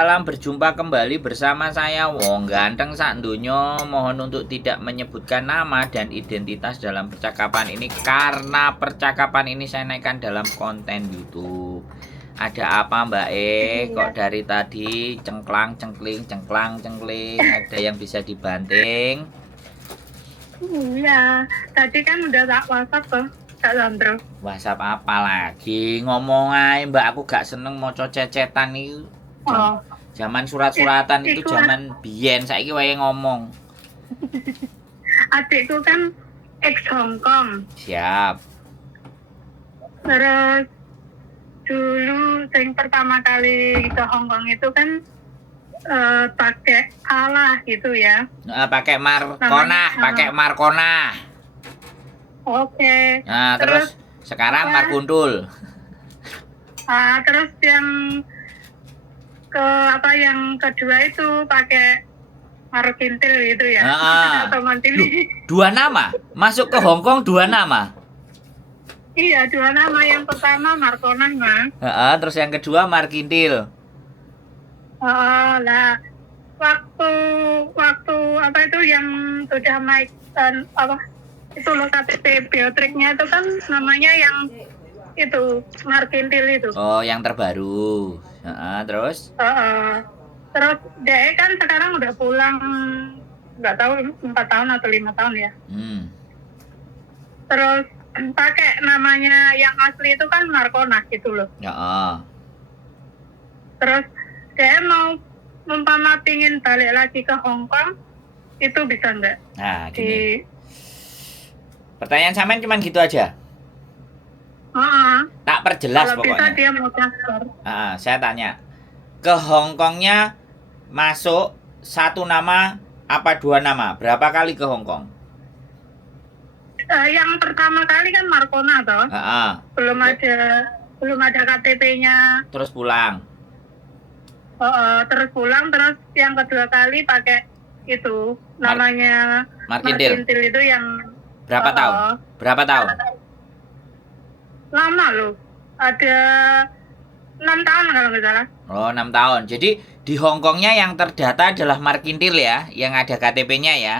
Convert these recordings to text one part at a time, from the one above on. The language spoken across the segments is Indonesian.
Salam berjumpa kembali bersama saya Wong Ganteng sak donya. Mohon untuk tidak menyebutkan nama dan identitas dalam percakapan ini karena percakapan ini saya naikkan dalam konten YouTube. Ada apa Mbak Kok Iya, dari tadi cengklang cengkling cengklang cengkling, ada yang bisa dibanting? iya. Tadi kan udah tak WhatsApp tuh, Kak Sandro. WhatsApp apa lagi? Ngomong aja Mbak, aku gak seneng moco cecetan itu. Oh, Zaman surat-suratan itu iku zaman biyen, saiki wae ngomong. adikku kan ex Hong Kong. Siap. Terus dulu yang pertama kali ke Hong Kong itu kan pakai Allah gitu ya. Pakai Markonah, Namanya, pakai Markonah. Oke. Nah, terus sekarang apa? Markuntul. Terus yang yang kedua itu pakai Marokintil gitu ya. Atau Mantili. Dua nama, masuk ke Hong Kong dua nama. Iya, dua nama. Yang pertama Markonah, Mas. Terus yang kedua Markintil. Lah waktu apa itu yang sudah naik itu loh KTP biotriknya itu kan namanya yang itu Markintil itu. Oh, yang terbaru. Terus? Terus dia kan sekarang udah pulang, nggak tahu 4 tahun atau 5 tahun ya. Terus pakai namanya yang asli itu kan Markonah gitu loh. Terus dia mau pingin balik lagi ke Hong Kong, itu bisa nggak? Nah, gini. Pertanyaan sampean cuma gitu aja. Tak perjelas kalau pokoknya. bisa dia mau transfer. Saya tanya, ke Hong Kongnya masuk satu nama apa dua nama? Berapa kali ke Hong Kong? Yang pertama kali kan Markona toh. Belum ada KTP-nya. Terus pulang. Terus pulang, terus yang kedua kali pakai itu namanya Markintil itu yang berapa tahun? Berapa tahun? Lama loh. Ada 6 tahun kalau nggak salah. Oh, 6 tahun. Jadi di Hong Kongnya yang terdata adalah Markintil ya, yang ada KTP-nya ya.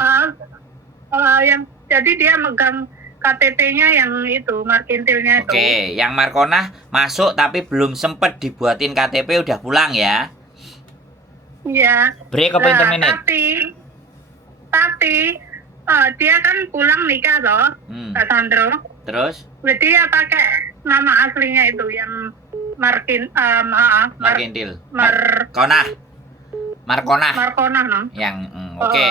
Jadi dia megang KTP-nya yang itu, Markintilnya itu. Oke, yang Markonah masuk tapi belum sempet dibuatin KTP, udah pulang ya. Iya. Break apa internet? Tapi dia kan pulang nikah toh, Kak Sandro. Terus? Berarti ya pakai nama aslinya itu yang Markintil. Markonah. Markonah no. Yang oke.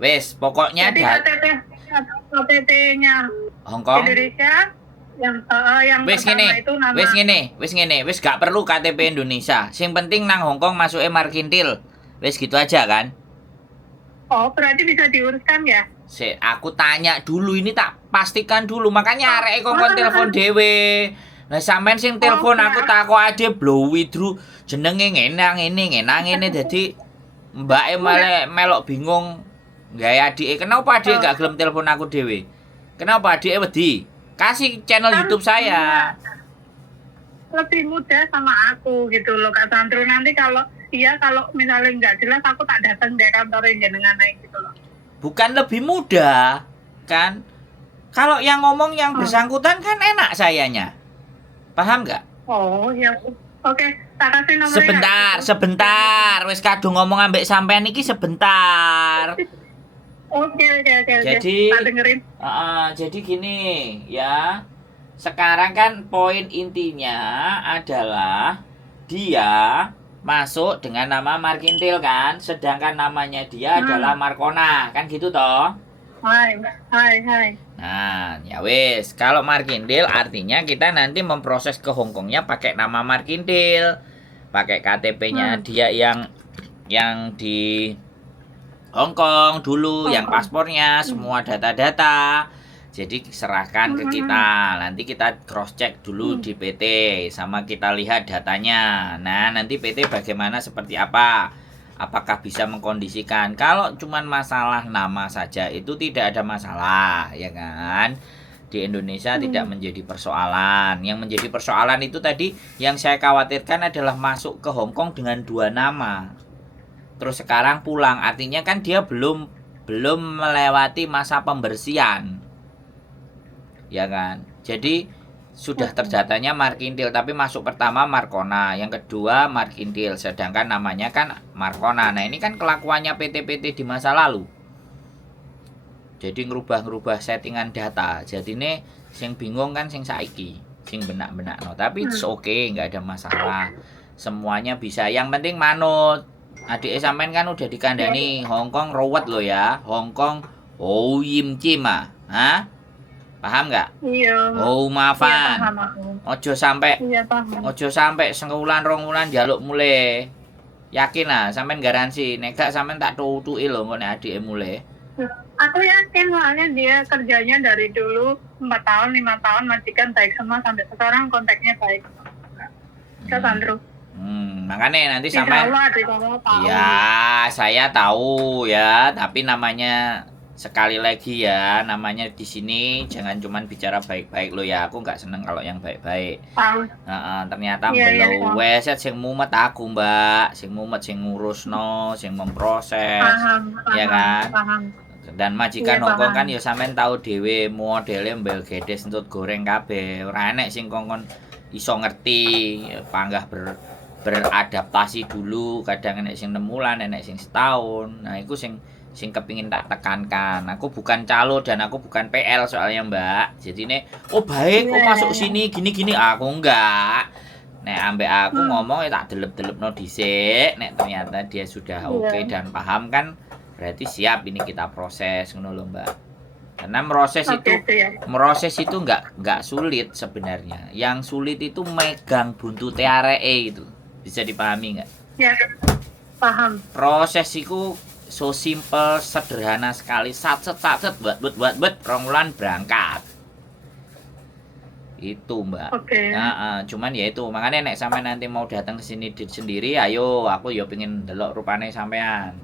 Wes, pokoknya jadi KTP-nya Hong Kong Indonesia yang pertama itu nama. Wes ngene, wes gak perlu KTP Indonesia. Sing penting nang Hong Kong masuke Markintil. Wes gitu aja kan? Oh, berarti bisa diuruskan ya? Aku tanya dulu, ini tak pastikan dulu. Makanya arek kok telepon dhewe. Nah, sampean sing telepon aku takok ade blowi through jenenge ngene dadi mbake malah melok bingung gawe adike. Kenapa adike gak gelem telepon aku dhewe? Kenapa adike wedi? Kasih channel YouTube saya. Lebih mudah sama aku gitu loh Kak Sandro. Nanti kalau misalnya nggak jelas aku tak datang di kantor jenengan gitu loh. Bukan lebih mudah kan? Kalau yang ngomong yang bersangkutan kan enak sayanya. Paham nggak? Oh ya. Oke, tak kasih Sebentar. nomornya. Wes kadung ngomong ambek sampean iki sebentar. Oke. Jadi, tak dengerin. Jadi gini ya. Sekarang kan poin intinya adalah dia masuk dengan nama Markintil kan, sedangkan namanya dia adalah Markonah, kan gitu toh? Hai. Nah, ya wes, kalau Markintil artinya kita nanti memproses ke Hong Kongnya pakai nama Markintil, pakai KTP-nya dia yang di Hong Kong dulu, yang paspornya, semua data-data. Jadi serahkan ke kita, nanti kita cross check dulu di PT, sama kita lihat datanya. Nah, nanti PT bagaimana, seperti apa, apakah bisa mengkondisikan. Kalau cuman masalah nama saja itu tidak ada masalah, ya kan. di Indonesia tidak menjadi persoalan. Yang menjadi persoalan itu tadi yang saya khawatirkan adalah masuk ke Hong Kong dengan 2 nama. Terus sekarang pulang, artinya kan dia belum melewati masa pembersihan. Ya kan? Jadi sudah terdatanya Markintil, tapi masuk pertama Marcona, yang kedua Markintil, sedangkan namanya kan Marcona. Nah, ini kan kelakuannya PT-PT di masa lalu. Jadi ngerubah settingan data. Jadi ini sing bingung kan sing saiki, sing benak-benak no. Tapi it's okay, nggak ada masalah. Semuanya bisa. Yang penting manut. Adik sampean kan udah dikandani Hong Kong rawat lo ya. Hong Kong oh yim cima. Hah? Paham nggak? Iya. Oh Iya, maafan. paham aku. Ojo sampai sengwulan rong wulan njaluk mulai. Yakin lah, sampean garansi. Nek gak sampean tak tutuki lho engko nek adike mulai. Aku yakin soalnya dia kerjanya dari dulu 4 tahun, 5 tahun majikan baik semua sampai sekarang kontaknya baik. Ke Sandro. Makanya nanti Insya sampean. Allah adik kamu tahu. Ya, saya tahu ya, tapi namanya sekali lagi ya, namanya di sini jangan cuman bicara baik-baik lo ya. Aku nggak seneng kalau yang baik-baik. Tahu. Ternyata Iya, belum weset sing mumet aku, Mbak. Sing mumet sing ngurusno, sing memproses. Paham. Ya kan? Paham. Dan majikan Iya, Hong Kong kan paham. ya sampean tahu dhewe modele mbel gedes entut goreng kabeh. Ora enek sing kongkon iso ngerti, panggah beradaptasi dulu. Kadang enek sing 6 bulan, enek sing setahun. Nah, iku sing kepingin tak tekankan. Aku bukan calo dan aku bukan PL soalnya, Mbak. Jadi nih, oh baik, oh masuk sini gini-gini. Aku enggak. Nek ambek aku ngomong ya tak delep-delepno dhisik. Nek ternyata dia sudah oke dan paham kan, berarti siap ini kita proses ngono lho, Mbak. Karena proses itu enggak sulit sebenarnya. Yang sulit itu megang buntut areke itu. Bisa dipahami enggak? Ya, paham. Proses itu so simple, sederhana sekali. Satset buat ronglan berangkat. Itu, Mbak. Oke. Cuman ya itu, makanya nek sampai nanti mau datang ke sini sendiri, ayo aku ya pengen delok rupane sampean.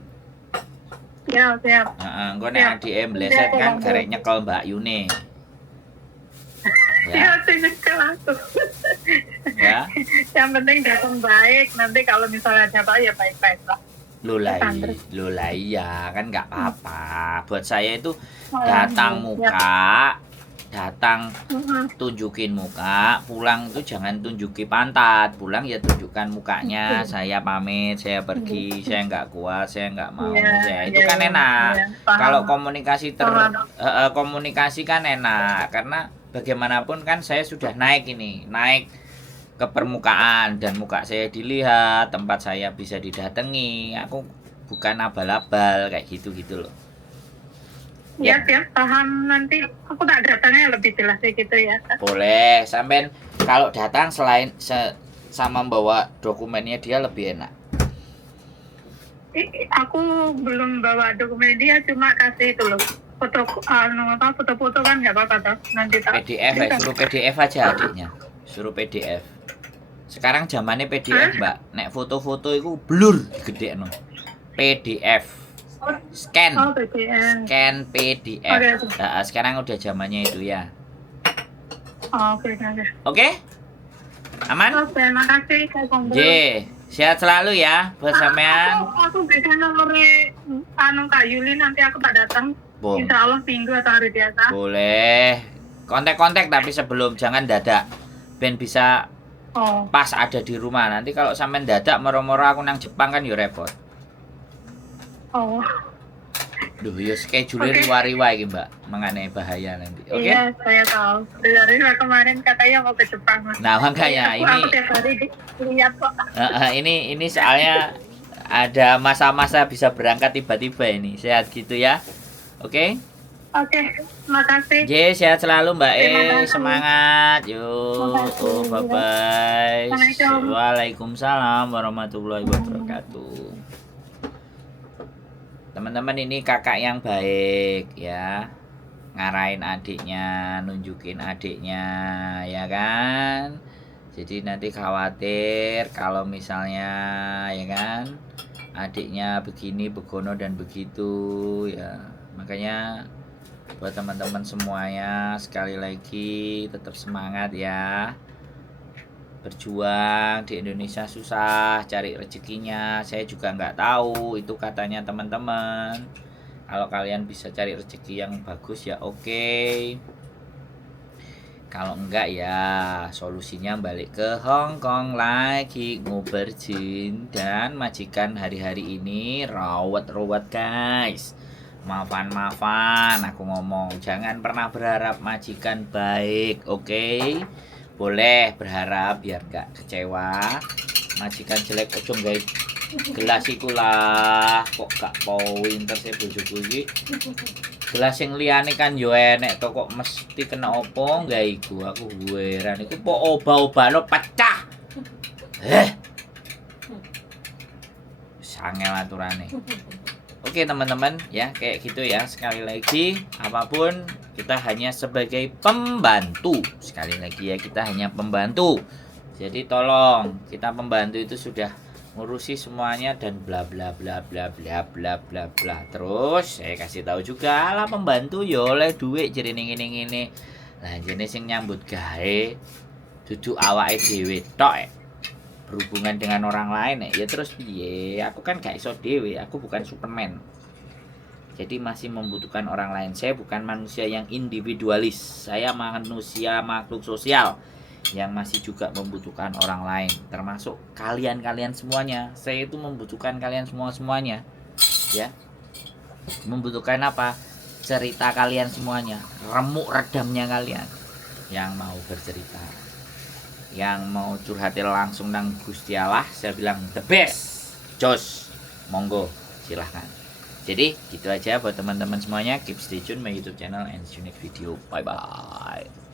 Ya, siap. Engko nek adike mleset kan garek nyekel Mbak Yune. Ya, nyekel aku. Ya. Yang penting datang baik. Nanti kalau misalnya ada apa ya baik-baik lah. Lola iya kan nggak apa-apa. Buat saya itu datang muka, datang tunjukin muka, pulang itu jangan tunjuki pantat. Pulang ya tunjukkan mukanya. Saya pamit, saya pergi, saya nggak kuat, saya nggak mau. Itu kan enak. Kalau komunikasi kan enak karena bagaimanapun kan saya sudah naik ke permukaan dan muka saya dilihat, tempat saya bisa didatangi. Aku bukan abal-abal kayak gitu loh. Ya, siap, paham. Nanti aku tak datangnya lebih jelas kayak gitu ya. Boleh, sampean kalau datang selain sama membawa dokumennya dia lebih enak. Aku belum bawa dokumen dia, cuma kasih itu loh. Foto-foto kan nggak apa-apa toh. Nanti tak PDF, suruh PDF aja adiknya. Suruh PDF. Sekarang zamannya PDF, Mbak. Nek foto-foto itu blur gedekno. PDF. Scan. PDF. Scan PDF. Sekarang udah zamannya itu ya. Oke? Aman? Oke, makasih Kak Kombo. Sehat selalu ya buat sampean. Aku bisa nomornya Kak Yuli, nanti aku tak datang. Insya Allah minggu atau hari biasa. Boleh. Kontak-kontak tapi sebelum, jangan dadak. Ben bisa pas ada di rumah. Nanti kalau sampean dadak moro-moro aku nang Jepang kan ya repot. Duh, ya schedule riwa-riwa iki, Mbak. Mangane bahaya nanti. Oke? Iya, saya tahu. Dari kemarin katanya mau ke Jepang. Nah, makanya aku tiap hari lihat kok. Ini soalnya ada masa-masa bisa berangkat tiba-tiba ini. Sehat gitu ya. Oke? Oke, makasih. Sehat selalu Mbak semangat. Yuk, bye-bye. Waalaikumsalam warahmatullahi wabarakatuh. Teman-teman, ini kakak yang baik ya. Ngarahin adiknya, nunjukin adiknya, ya kan? Jadi nanti khawatir kalau misalnya ya kan adiknya begini, begono dan begitu ya. Makanya Buat teman-teman semuanya, sekali lagi tetap semangat ya. Berjuang di Indonesia susah cari rezekinya. Saya juga nggak tahu, itu katanya teman-teman. Kalau kalian bisa cari rezeki yang bagus ya oke. Kalau enggak ya solusinya balik ke Hong Kong lagi nguberjin. Dan majikan hari-hari ini rawat-rawat guys. Maafan aku ngomong, jangan pernah berharap majikan baik, oke? Boleh berharap biar gak kecewa. Majikan jelek ojo guys, gelas iku lah kok gak poin terus bojoku iki. Gelas yang liyane kan yo enek to, kok mesti kena opo gak iku. Aku heran iku po oba-obano pecah. Sangel aturane. Oke teman-teman ya, kayak gitu ya. Sekali lagi apapun kita hanya sebagai pembantu. Sekali lagi ya, kita hanya pembantu. Jadi tolong, kita pembantu itu sudah ngurusi semuanya dan bla bla bla bla bla bla bla bla. Terus saya kasih tahu juga lah, pembantu ya oleh duit jadi ngene. Lah jenis yang nyambut gawe duduk awake dhewe tok berhubungan dengan orang lain ya terus piye? Aku kan gak iso dhewe, aku bukan Superman. Jadi masih membutuhkan orang lain. Saya bukan manusia yang individualis. Saya manusia makhluk sosial yang masih juga membutuhkan orang lain, termasuk kalian semuanya. Saya itu membutuhkan kalian semuanya. Ya. Membutuhkan apa? Cerita kalian semuanya, remuk redamnya kalian yang mau bercerita. Yang mau curhatin langsung nang Gusti Allah, saya bilang the best. Jos, monggo, silahkan. Jadi gitu aja buat teman-teman semuanya. Keep stay tune my YouTube channel and see you next video. Bye bye.